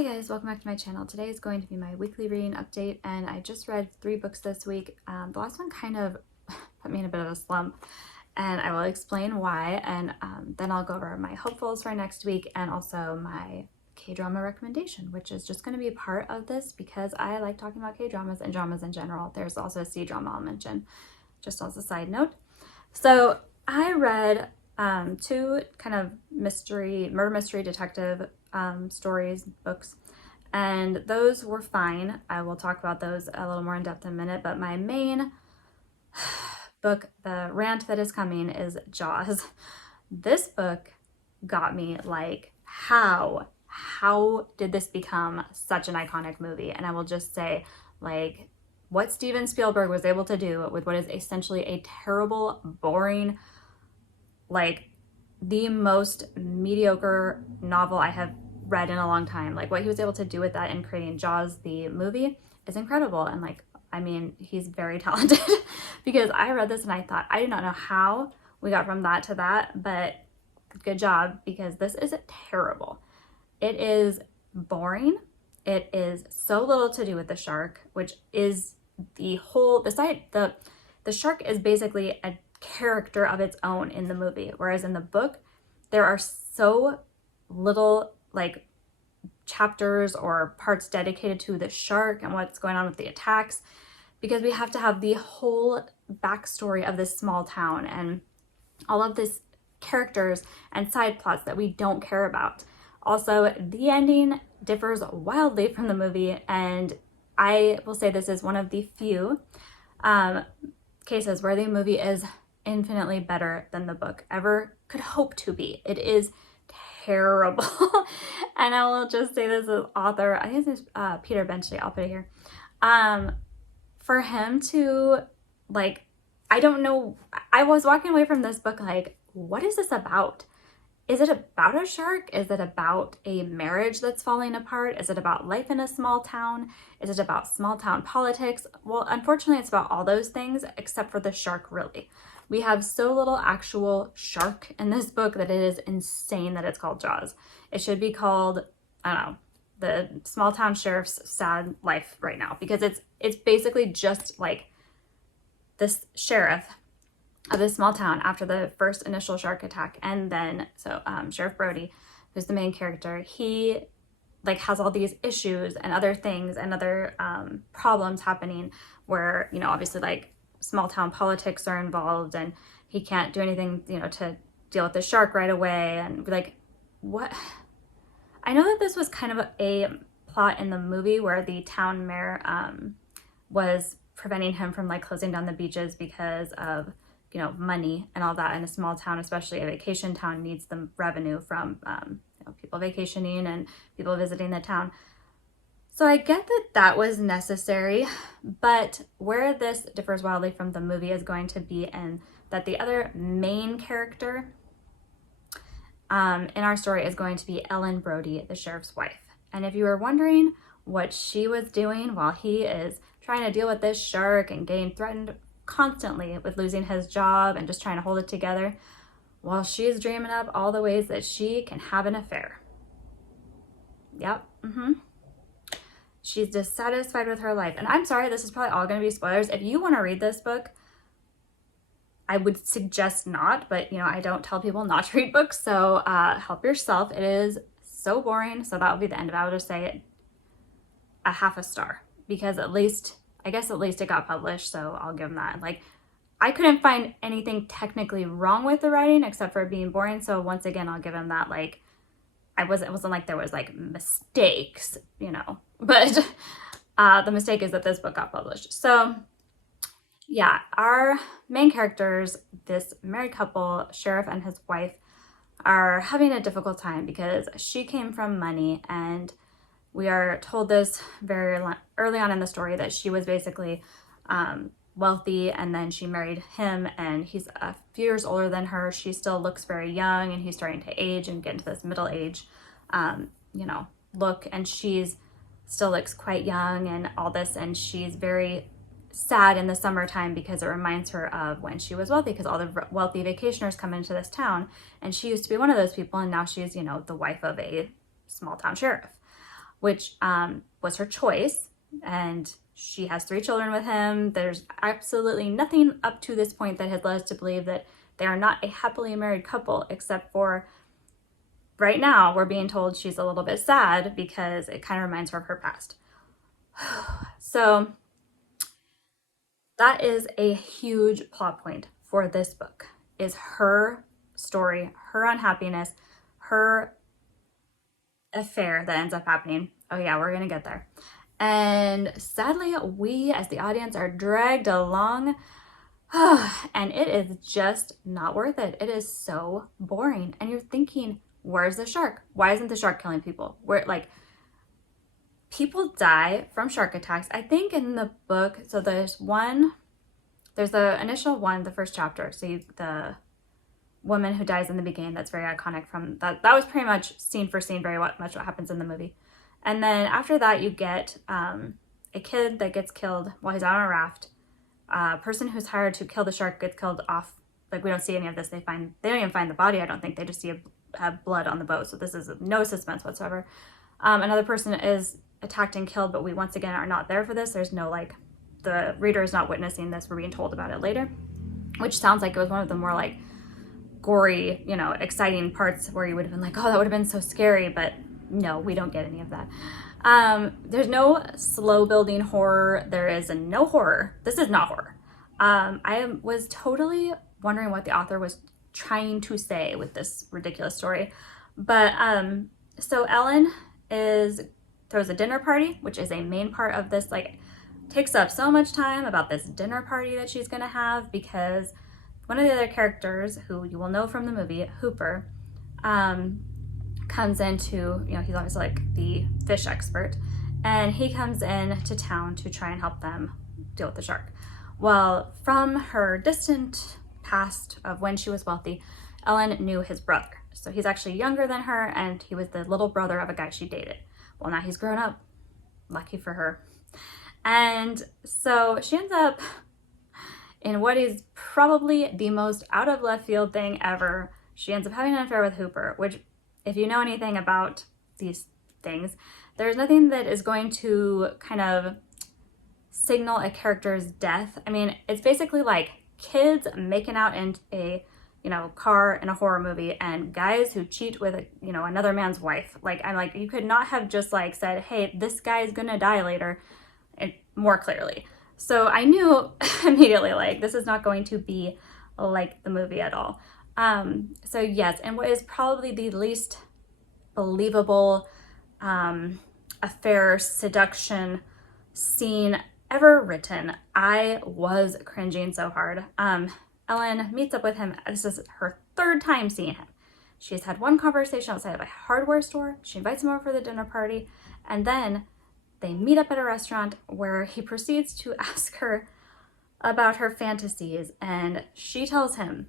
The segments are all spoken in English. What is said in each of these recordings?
Hey guys, welcome back to my channel. Today is going to be my weekly reading update, and I just read 3 books this week. The last one kind of put me in a bit of a slump, and I will explain why, and then I'll go over my hopefuls for next week and also my K-drama recommendation, which is just going to be a part of this because I like talking about K-dramas and dramas in general. There's also a C-drama I'll mention, just as a side note. So I read 2 kind of murder mystery detective stories, books, and those were fine. I will talk about those a little more in depth in a minute, but my main book, the rant that is coming, is Jaws. This book got me like, how did this become such an iconic movie? And I will just say, like, what Steven Spielberg was able to do with what is essentially a terrible, boring, like the most mediocre novel I have read in a long time. Like what he was able to do with that in creating Jaws, the movie, is incredible. And like, I mean, he's very talented because I read this and I thought, I do not know how we got from that to that, but good job, because this is terrible. It is boring. It is so little to do with the shark, which is the shark is basically a character of its own in the movie, whereas in the book there are so little like chapters or parts dedicated to the shark and what's going on with the attacks, because we have to have the whole backstory of this small town and all of these characters and side plots that we don't care about. Also, the ending differs wildly from the movie, and I will say this is one of the few cases where the movie is infinitely better than the book ever could hope to be. It is terrible. And I will just say this as author, I think this is Peter Benchley, I'll put it here. For him to, like, I don't know, I was walking away from this book like, what is this about? Is it about a shark? Is it about a marriage that's falling apart? Is it about life in a small town? Is it about small town politics? Well, unfortunately, it's about all those things except for the shark, really. We have so little actual shark in this book that it is insane that it's called Jaws. It should be called, I don't know, the small town sheriff's sad life right now, because it's basically just like this sheriff of this small town after the first initial shark attack. And then, so Sheriff Brody, who's the main character, he like has all these issues and other things and other problems happening where, you know, obviously like small town politics are involved, and he can't do anything, you know, to deal with the shark right away. And like, what? I know that this was kind of a plot in the movie where the town mayor was preventing him from like closing down the beaches because of, you know, money and all that. In a small town, especially a vacation town, needs the revenue from you know, people vacationing and people visiting the town. So I get that that was necessary, but where this differs wildly from the movie is going to be in that the other main character in our story is going to be Ellen Brody, the sheriff's wife. And if you were wondering what she was doing while he is trying to deal with this shark and getting threatened constantly with losing his job and just trying to hold it together, while she's dreaming up all the ways that she can have an affair. Yep. She's dissatisfied with her life. And I'm sorry, this is probably all going to be spoilers. If you want to read this book, I would suggest not, but you know, I don't tell people not to read books, so help yourself. It is so boring, so that will be the end of it. I would just say a half a star, because at least it got published, so I'll give them that. Like, I couldn't find anything technically wrong with the writing except for it being boring, so once again, I'll give them that. Like, it wasn't like there was like mistakes, you know, but the mistake is that this book got published. So yeah, our main characters, this married couple, sheriff and his wife, are having a difficult time because she came from money, and we are told this very early on in the story that she was basically wealthy, and then she married him, and he's a few years older than her. She still looks very young, and he's starting to age and get into this middle age, you know, look, and she's still looks quite young and all this, and she's very sad in the summertime because it reminds her of when she was wealthy, because all the wealthy vacationers come into this town, and she used to be one of those people, and now she's, you know, the wife of a small town sheriff. which was her choice. And she has 3 children with him. There's absolutely nothing up to this point that has led us to believe that they are not a happily married couple, except for right now we're being told she's a little bit sad because it kind of reminds her of her past. So that is a huge plot point for this book, is her story, her unhappiness, her affair that ends up happening. Oh yeah, we're gonna get there. And sadly, we as the audience are dragged along and it is just not worth it. It is so boring. And you're thinking, where's the shark? Why isn't the shark killing people? Where, like, people die from shark attacks. I think in the book, so there's the initial one, the first chapter. So the woman who dies in the beginning, that's very iconic from that. That was pretty much scene for scene, very much what happens in the movie. And then after that, you get a kid that gets killed while he's out on a raft. A person who's hired to kill the shark gets killed off. Like, we don't see any of this. They don't even find the body, I don't think. They just see have blood on the boat. So this is no suspense whatsoever. Another person is attacked and killed, but we once again are not there for this. There's no, like, the reader is not witnessing this. We're being told about it later, which sounds like it was one of the more, like, gory, you know, exciting parts where you would have been like, oh, that would have been so scary, but no, we don't get any of that. There's no slow building horror. There is no horror. This is not horror. I was totally wondering what the author was trying to say with this ridiculous story. But so Ellen throws a dinner party, which is a main part of this, like, takes up so much time about this dinner party that she's gonna have, because one of the other characters, who you will know from the movie, Hooper, comes into, you know, he's obviously like the fish expert, and he comes in to town to try and help them deal with the shark. Well, from her distant past of when she was wealthy, Ellen knew his brother. So he's actually younger than her, and he was the little brother of a guy she dated. Well, now he's grown up. Lucky for her. And so she ends up in what is probably the most out of left field thing ever. She ends up having an affair with Hooper, which, if you know anything about these things, there's nothing that is going to kind of signal a character's death. I mean, it's basically like kids making out in a, you know, car in a horror movie, and guys who cheat with, you know, another man's wife. Like, I'm like, you could not have just like said, hey, this guy's gonna die later, more clearly. So I knew immediately, like, this is not going to be like the movie at all. So yes, and what is probably the least believable affair seduction scene ever written. I was cringing so hard. Ellen meets up with him. This is her 3rd time seeing him. She's had one conversation outside of a hardware store. She invites him over for the dinner party, and then they meet up at a restaurant where he proceeds to ask her about her fantasies, and she tells him,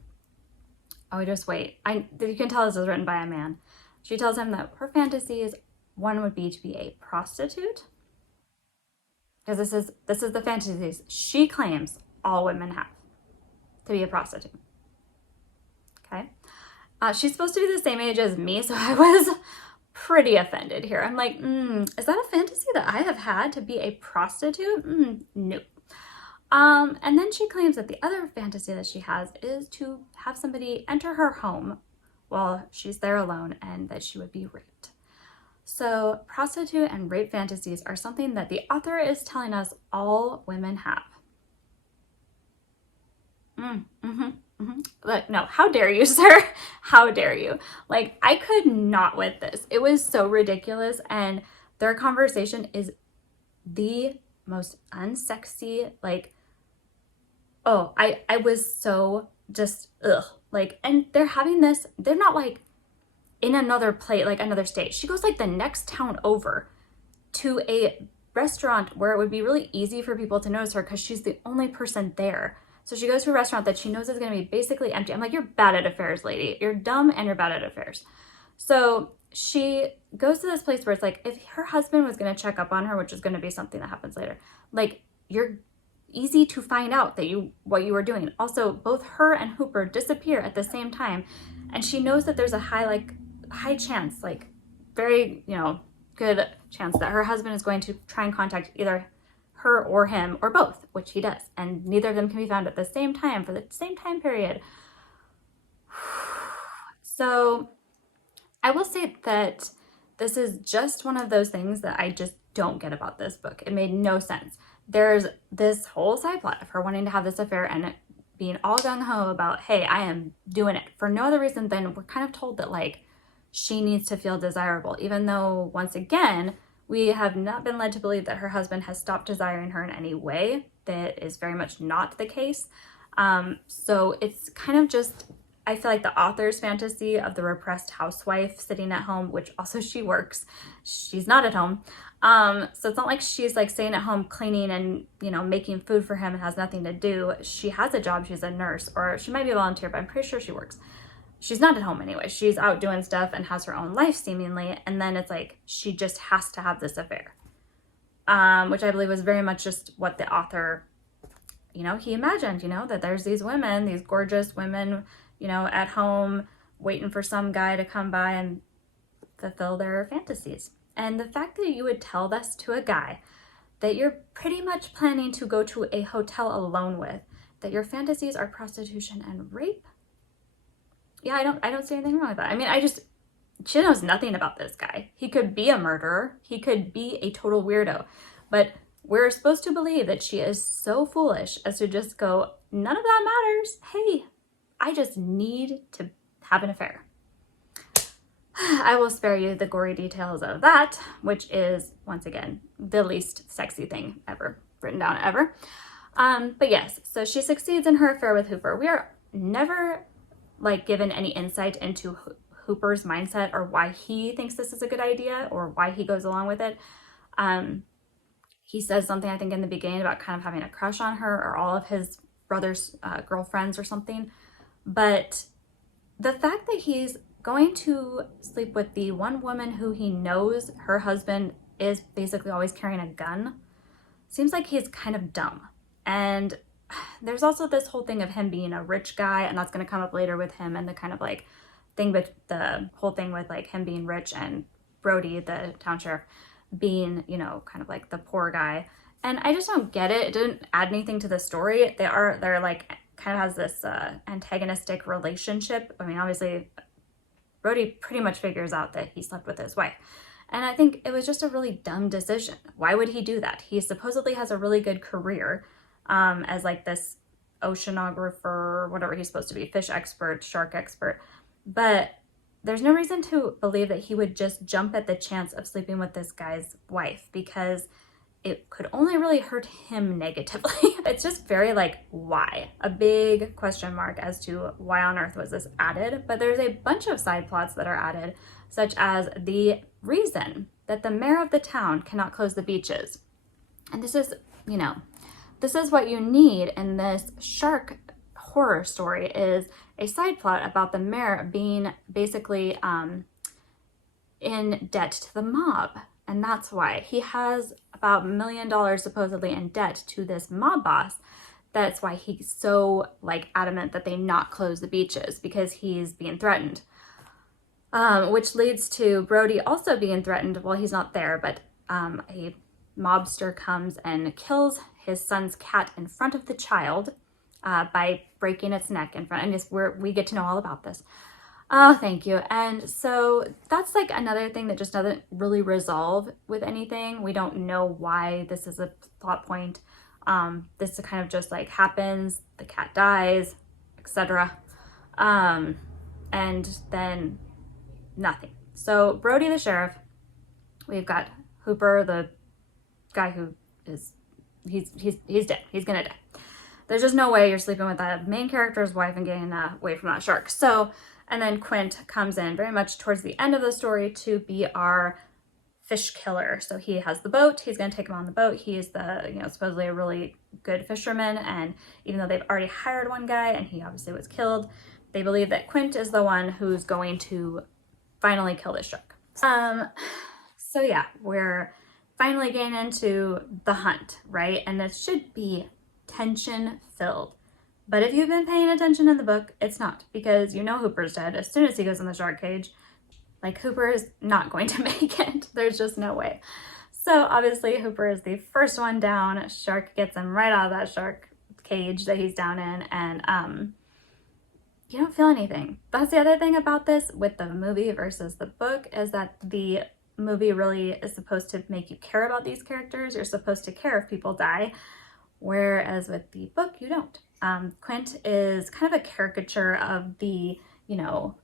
oh, just wait. You can tell this was written by a man. She tells him that her fantasies, one would be to be a prostitute, because this is the fantasies she claims all women have, to be a prostitute. Okay, she's supposed to be the same age as me, so I was pretty offended here. I'm like, is that a fantasy that I have had, to be a prostitute? No. And then she claims that the other fantasy that she has is to have somebody enter her home while she's there alone, and that she would be raped. So prostitute and rape fantasies are something that the author is telling us all women have. Like, no, how dare you, sir? How dare you? Like, I could not with this. It was so ridiculous, and their conversation is the most unsexy, like, oh, I was so just, ugh. Like, and they're having this, they're not like in another place, like another state. She goes like the next town over to a restaurant where it would be really easy for people to notice her because she's the only person there. So she goes to a restaurant that she knows is going to be basically empty. I'm like, you're bad at affairs, lady. You're dumb and you're bad at affairs. So she goes to this place where it's like, if her husband was going to check up on her, which is going to be something that happens later, like, you're easy to find out that what you were doing. Also, both her and Hooper disappear at the same time, and she knows that there's a high chance, like, very, you know, good chance that her husband is going to try and contact either her or him or both, which he does, and neither of them can be found at the same time for the same time period. So I will say that this is just one of those things that I just don't get about this book. It made no sense. There's this whole side plot of her wanting to have this affair and it being all gung-ho about, hey, I am doing it for no other reason than we're kind of told that like she needs to feel desirable, even though once again, we have not been led to believe that her husband has stopped desiring her in any way. That is very much not the case. So it's kind of just, I feel like the author's fantasy of the repressed housewife sitting at home, which also she works, she's not at home. So it's not like she's like staying at home cleaning and, you know, making food for him and has nothing to do. She has a job, she's a nurse, or she might be a volunteer, but I'm pretty sure she works. She's not at home anyway. She's out doing stuff and has her own life seemingly. And then it's like, she just has to have this affair. Which I believe was very much just what the author, you know, he imagined, you know, that there's these women, these gorgeous women, you know, at home waiting for some guy to come by and fulfill their fantasies. And the fact that you would tell this to a guy that you're pretty much planning to go to a hotel alone with, that your fantasies are prostitution and rape. Yeah, I don't see anything wrong with that. I mean, she knows nothing about this guy. He could be a murderer. He could be a total weirdo. But we're supposed to believe that she is so foolish as to just go, none of that matters. Hey, I just need to have an affair. I will spare you the gory details of that, which is, once again, the least sexy thing ever written down ever. But yes, so she succeeds in her affair with Hooper. We are never like given any insight into Hooper's mindset or why he thinks this is a good idea or why he goes along with it. He says something, I think, in the beginning about kind of having a crush on her or all of his brother's girlfriends or something. But the fact that he's going to sleep with the one woman who he knows her husband is basically always carrying a gun seems like he's kind of dumb. And there's also this whole thing of him being a rich guy, and that's going to come up later with him and the kind of like thing, but the whole thing with like him being rich and Brody, the town sheriff, being, you know, kind of like the poor guy. And I just don't get it. It didn't add anything to the story. They're like kind of has this antagonistic relationship. I mean, obviously Brody pretty much figures out that he slept with his wife. And I think it was just a really dumb decision. Why would he do that? He supposedly has a really good career as like this oceanographer, whatever he's supposed to be, fish expert, shark expert. But there's no reason to believe that he would just jump at the chance of sleeping with this guy's wife, because it could only really hurt him negatively. It's just very like, why? A big question mark as to why on earth was this added. But there's a bunch of side plots that are added, such as the reason that the mayor of the town cannot close the beaches. And this is, you know, this is what you need in this shark horror story, is a side plot about the mayor being basically in debt to the mob. And that's why he has about $1 million supposedly in debt to this mob boss. That's why he's so like adamant that they not close the beaches, because he's being threatened. Which leads to Brody also being threatened. Well, he's not there, but a mobster comes and kills his son's cat in front of the child by breaking its neck in front. And just we get to know all about this. Oh, thank you. And so that's like another thing that just doesn't really resolve with anything. We don't know why this is a plot point. This kind of just like happens, the cat dies, etc. And then nothing. So Brody the sheriff, we've got Hooper, the guy who is, he's dead. He's gonna die. There's just no way you're sleeping with the main character's wife and getting away from that shark. So, and then Quint comes in very much towards the end of the story to be our fish killer. So he has the boat. He's going to take him on the boat. He is the, you know, supposedly a really good fisherman. And even though they've already hired one guy and he obviously was killed, they believe that Quint is the one who's going to finally kill this shark. So yeah, we're finally getting into the hunt, right? And it should be tension filled. But if you've been paying attention in the book, it's not, because you know Hooper's dead as soon as he goes in the shark cage. Like, Hooper is not going to make it. There's just no way. So obviously Hooper is the first one down. Shark gets him right out of that shark cage that he's down in, and you don't feel anything. That's the other thing about this with the movie versus the book, is that the movie really is supposed to make you care about these characters. You're supposed to care if people die, whereas with the book, you don't. Quint is kind of a caricature of the, you know,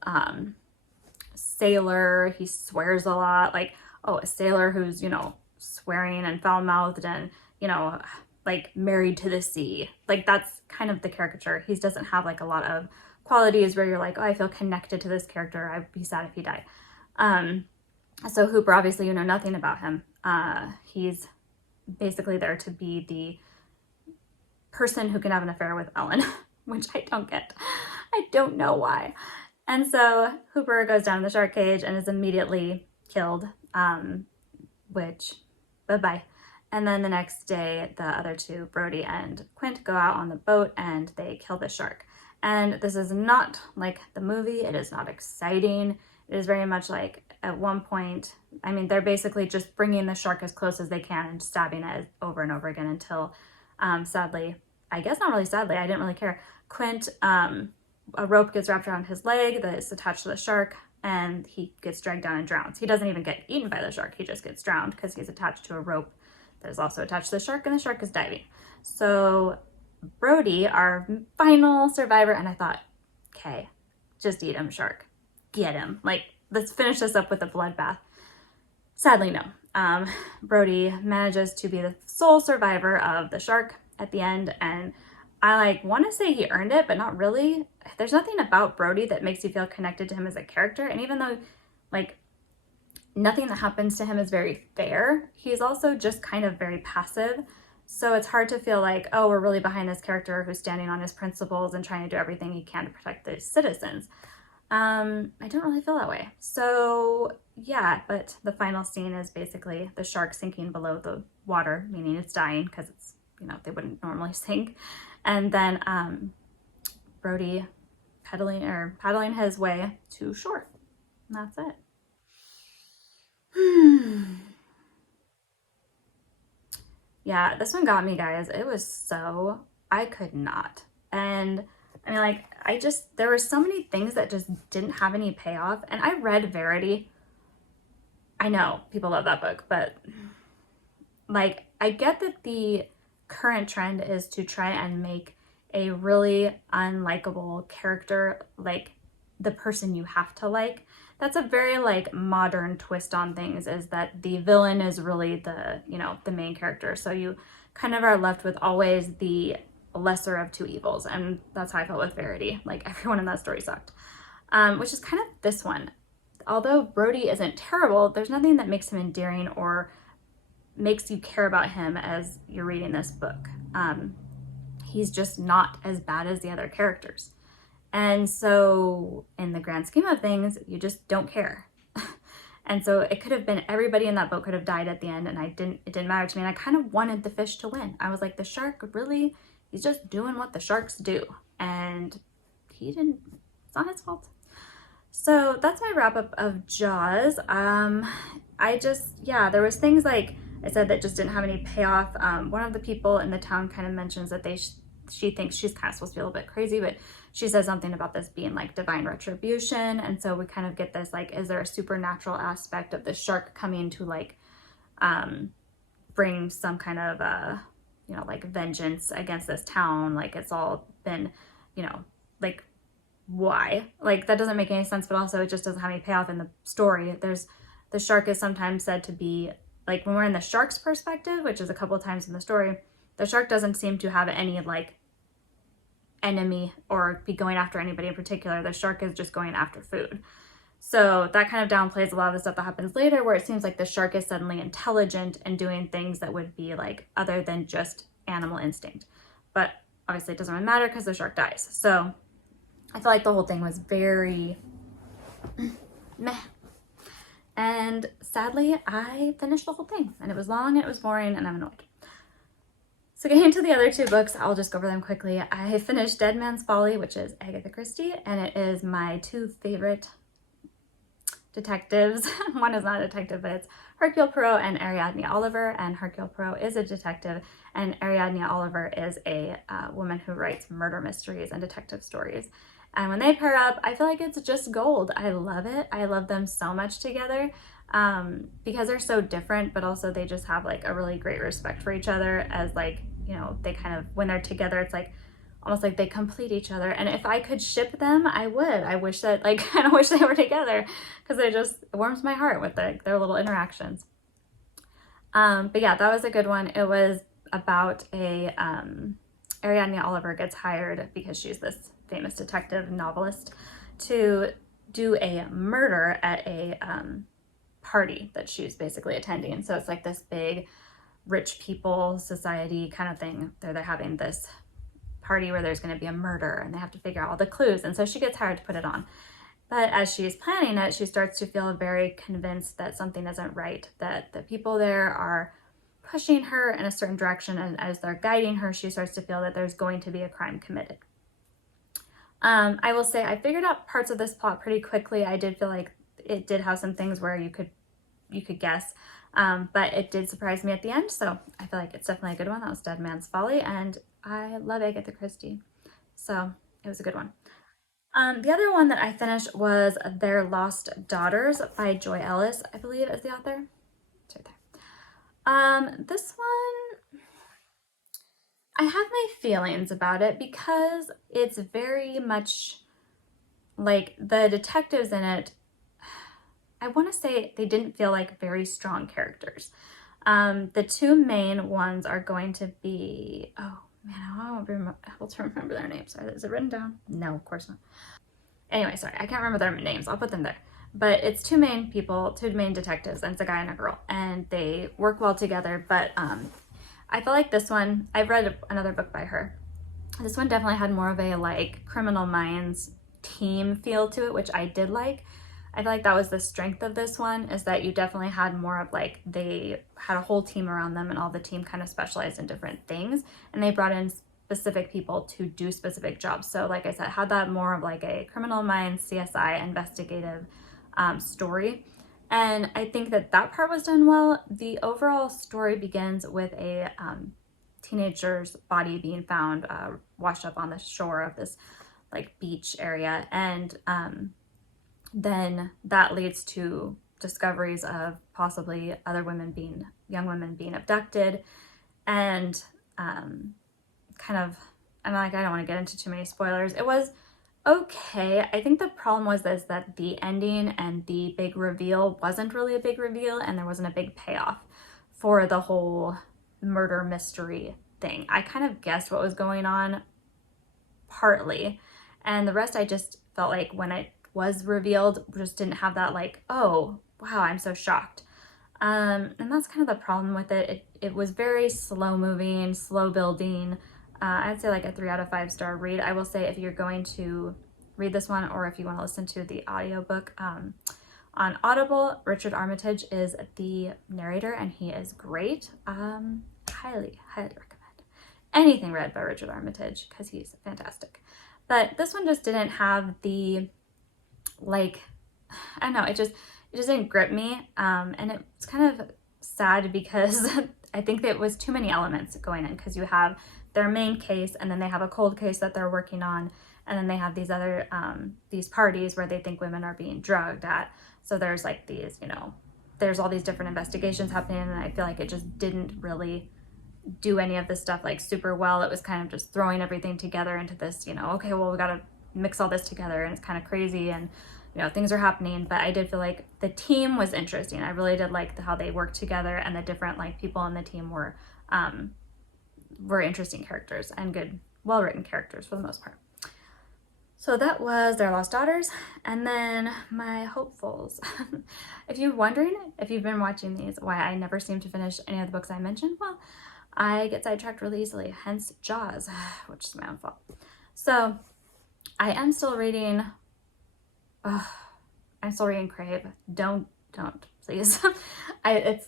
sailor. He swears a lot, like, oh, a sailor who's, you know, swearing and foul-mouthed and, you know, like married to the sea. Like, that's kind of the caricature. He doesn't have like a lot of qualities where you're like, oh, I feel connected to this character. I'd be sad if he died. So Hooper, obviously, you know nothing about him. He's basically there to be the person who can have an affair with Ellen, which I don't get. I don't know why. And so Hooper goes down in the shark cage and is immediately killed, which, bye-bye. And then the next day, the other two, Brody and Quint, go out on the boat and they kill the shark. And this is not like the movie. It is not exciting. It is very much like, at one point, I mean, they're basically just bringing the shark as close as they can and stabbing it over and over again until, sadly, I guess not really sadly, I didn't really care, Quint, a rope gets wrapped around his leg that is attached to the shark, and he gets dragged down and drowns. He doesn't even get eaten by the shark. He just gets drowned because he's attached to a rope that is also attached to the shark, and the shark is diving. So Brody, our final survivor, and I thought, okay, just eat him, shark. Get him. Like, let's finish this up with a bloodbath. Sadly, no. Brody manages to be the sole survivor of the shark at the end, and I want to say he earned it, but not really. There's nothing about Brody that makes you feel connected to him as a character, and even though nothing that happens to him is very fair, he's also just kind of very passive. So it's hard to feel like, oh, we're really behind this character who's standing on his principles and trying to do everything he can to protect the citizens. I don't really feel that way. So yeah, but the final scene is basically the shark sinking below the water, meaning it's dying because it's, you know, they wouldn't normally sink. And then Brody paddling his way to shore. And that's it. Yeah, this one got me, guys. It was so, I could not. And I mean, there were so many things that just didn't have any payoff. And I read Verity. I know people love that book, but I get that the current trend is to try and make a really unlikable character like the person you have to like. That's a very modern twist on things, is that the villain is really the, you know, the main character. So you kind of are left with always the lesser of two evils. And that's how I felt with Verity. Like, everyone in that story sucked. Which is kind of this one. Although Brody isn't terrible, there's nothing that makes him endearing or makes you care about him as you're reading this book. He's just not as bad as the other characters. And so in the grand scheme of things, you just don't care. And so it could have been, everybody in that boat could have died at the end, and it didn't matter to me. And I kind of wanted the fish to win. I was like, the shark, really? He's just doing what the sharks do. And he didn't, it's not his fault. So that's my wrap up of Jaws. There was things like I said that just didn't have any payoff. One of the people in the town kind of mentions that she thinks she's kind of supposed to be a little bit crazy, but she says something about this being like divine retribution. And so we kind of get this, is there a supernatural aspect of the shark coming to bring some kind of, vengeance against this town? It's all been, why? That doesn't make any sense, but also it just doesn't have any payoff in the story. The shark is sometimes said to be, when we're in the shark's perspective, which is a couple of times in the story, the shark doesn't seem to have any enemy or be going after anybody in particular. The shark is just going after food. So that kind of downplays a lot of the stuff that happens later, where it seems like the shark is suddenly intelligent and doing things that would be other than just animal instinct. But obviously it doesn't really matter because the shark dies. So I feel like the whole thing was very meh. And sadly, I finished the whole thing, and it was long and it was boring and I'm annoyed. So getting into the other two books, I'll just go over them quickly. I finished Dead Man's Folly, which is Agatha Christie, and it is my two favorite detectives. One is not a detective, but it's Hercule Poirot and Ariadne Oliver, and Hercule Poirot is a detective, and Ariadne Oliver is a woman who writes murder mysteries and detective stories. And when they pair up, I feel like it's just gold. I love it. I love them so much together because they're so different, but also they just have like a really great respect for each other as like, you know, they kind of, when they're together, it's like almost like they complete each other. And if I could ship them, I would. I wish that, like, kind of wish they were together because it warms my heart with their little interactions. But yeah, that was a good one. It was about Ariadne Oliver gets hired because she's this famous detective novelist to do a murder at a party that she's basically attending. So it's like this big rich people society kind of thing. They're having this party where there's going to be a murder and they have to figure out all the clues. And so she gets hired to put it on. But as she's planning it, she starts to feel very convinced that something isn't right, that the people there are pushing her in a certain direction. And as they're guiding her, she starts to feel that there's going to be a crime committed. I will say I figured out parts of this plot pretty quickly. I did feel like it did have some things where you could guess, but it did surprise me at the end. So I feel like it's definitely a good one. That was Dead Man's Folly, and I love Agatha Christie. So it was a good one. The other one that I finished was Their Lost Daughters by Joy Ellis, I believe is the author. It's right there. This one, I have my feelings about it because it's very much like the detectives in it. I want to say they didn't feel like very strong characters. The two main ones are going to be, oh man, I won't be able to remember their names. Is it written down? No, of course not. Anyway, sorry, I can't remember their names. I'll put them there. But it's two main people, two main detectives, and it's a guy and a girl, and they work well together. But I feel like this one, I've read another book by her. This one definitely had more of a like Criminal Minds team feel to it, which I did like. I feel like that was the strength of this one, is that you definitely had more of like, they had a whole team around them and all the team kind of specialized in different things, and they brought in specific people to do specific jobs. So like I said, had that more of like a Criminal Minds CSI investigative story. And I think that that part was done well. The overall story begins with a teenager's body being found washed up on the shore of this like beach area, and then that leads to discoveries of possibly other young women being abducted, and kind of, I'm like, I don't want to get into too many spoilers. It was okay. I think the problem was this, that the ending and the big reveal wasn't really a big reveal, and there wasn't a big payoff for the whole murder mystery thing. I kind of guessed what was going on partly, and the rest I just felt like when it was revealed just didn't have that like, oh wow, I'm so shocked. And that's kind of the problem with it. It was very slow moving, slow building. I'd say like a 3 out of 5 star read. I will say if you're going to read this one, or if you want to listen to the audiobook on Audible, Richard Armitage is the narrator and he is great. Highly recommend anything read by Richard Armitage because he's fantastic. But this one just didn't have the, like, I don't know, it just didn't grip me, and it's kind of sad because I think that it was too many elements going in, because you have their main case, and then they have a cold case that they're working on, and then they have these other these parties where they think women are being drugged at. So there's like these, you know, there's all these different investigations happening, and I feel like it just didn't really do any of this stuff like super well. It was kind of just throwing everything together into this, you know, okay, well, we got to mix all this together, and it's kind of crazy, and you know, things are happening. But I did feel like the team was interesting. I really did like how they worked together, and the different like people on the team were interesting characters and good, well-written characters for the most part. So that was Their Lost Daughters. And then my hopefuls. If you're wondering, if you've been watching these, why I never seem to finish any of the books I mentioned, well, I get sidetracked really easily, hence Jaws, which is my own fault. So I am still reading, Crave. Don't, please. I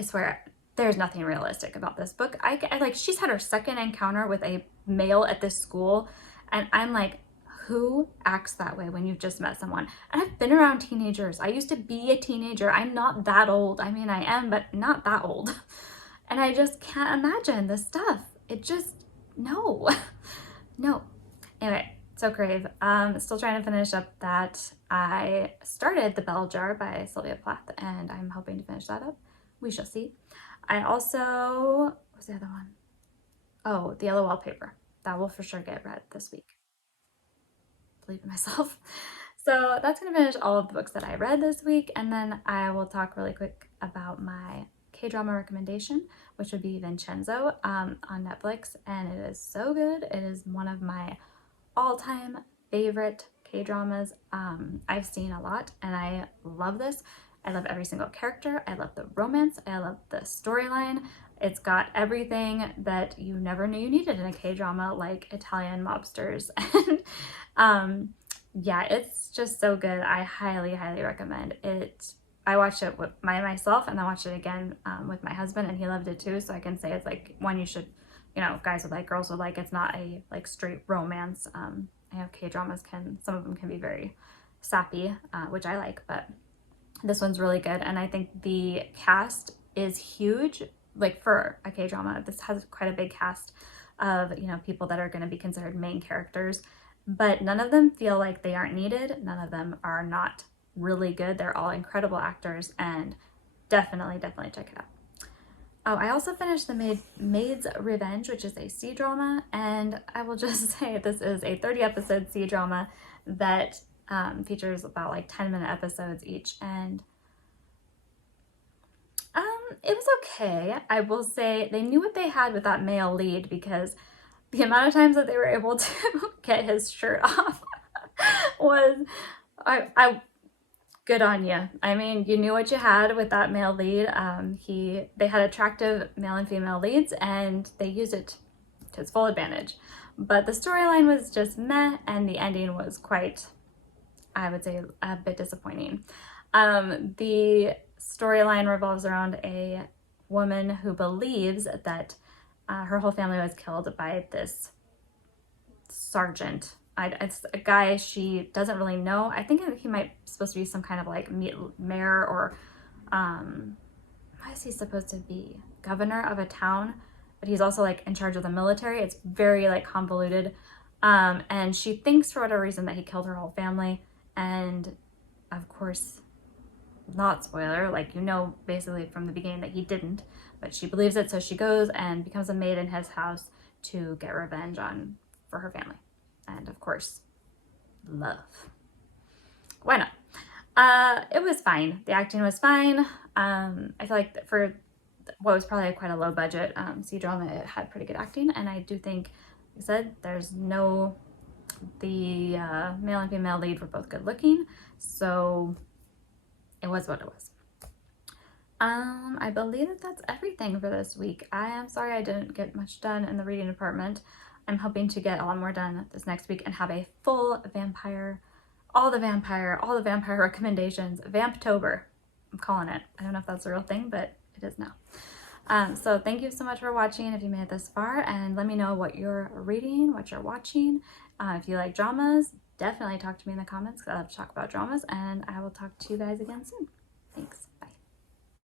swear, there's nothing realistic about this book. I like, she's had her second encounter with a male at this school, and I'm like, Who acts that way when you've just met someone? And I've been around teenagers. I used to be a teenager. I'm not that old. I mean, I am, but not that old. And I just can't imagine this stuff. It just, no, no. Anyway, so Crave. Still trying to finish up that. I started The Bell Jar by Sylvia Plath, and I'm hoping to finish that up. We shall see. I also, what was the other one? Oh, The Yellow Wallpaper. That will for sure get read this week. Believe in myself. So that's going to finish all of the books that I read this week, and then I will talk really quick about my K-drama recommendation, which would be Vincenzo on Netflix, and it is so good. It is one of my all-time favorite K-dramas. I've seen a lot, and I love this. I love every single character. I love the romance. I love the storyline. It's got everything that you never knew you needed in a K-drama, like Italian mobsters. And yeah, it's just so good. I highly, highly recommend it. I watched it with myself, and I watched it again with my husband, and he loved it too. So I can say it's like one you should, you know, guys would like, girls would like. It's not a like straight romance. I know K-dramas some of them can be very sappy, which I like, but this one's really good. And I think the cast is huge. Like for a K-drama, this has quite a big cast of, you know, people that are going to be considered main characters, but none of them feel like they aren't needed. None of them are not really good. They're all incredible actors, and definitely check it out. Oh, I also finished the Maids Revenge, which is a C-drama, and I will just say this is a 30-episode C-drama that features about like 10-minute episodes each, and it was okay. I will say they knew what they had with that male lead, because the amount of times that they were able to get his shirt off was, I good on you. I mean, you knew what you had with that male lead. They had attractive male and female leads, and they used it to its full advantage. But the storyline was just meh, and the ending was quite, I would say, a bit disappointing. The storyline revolves around a woman who believes that her whole family was killed by this sergeant. It's a guy she doesn't really know. I think he might be supposed to be some kind of like mayor, or what is he supposed to be? Governor of a town, but he's also like in charge of the military. It's very like convoluted. And she thinks for whatever reason that he killed her whole family. And of course, not spoiler, like, you know, basically from the beginning that he didn't, but she believes it. So she goes and becomes a maid in his house to get revenge for her family. And of course, love. Why not? It was fine. The acting was fine. I feel like for what was probably quite a low budget C-drama, it had pretty good acting. And I do think, like I said, the male and female lead were both good looking. So it was what it was. I believe that's everything for this week. I am sorry I didn't get much done in the reading department. I'm hoping to get a lot more done this next week and have a full all the vampire recommendations, Vamptober. I'm calling it. I don't know if that's a real thing, but it is now. So thank you so much for watching if you made it this far, and let me know what you're reading, what you're watching. If you like dramas, definitely talk to me in the comments, because I love to talk about dramas, and I will talk to you guys again soon. Thanks.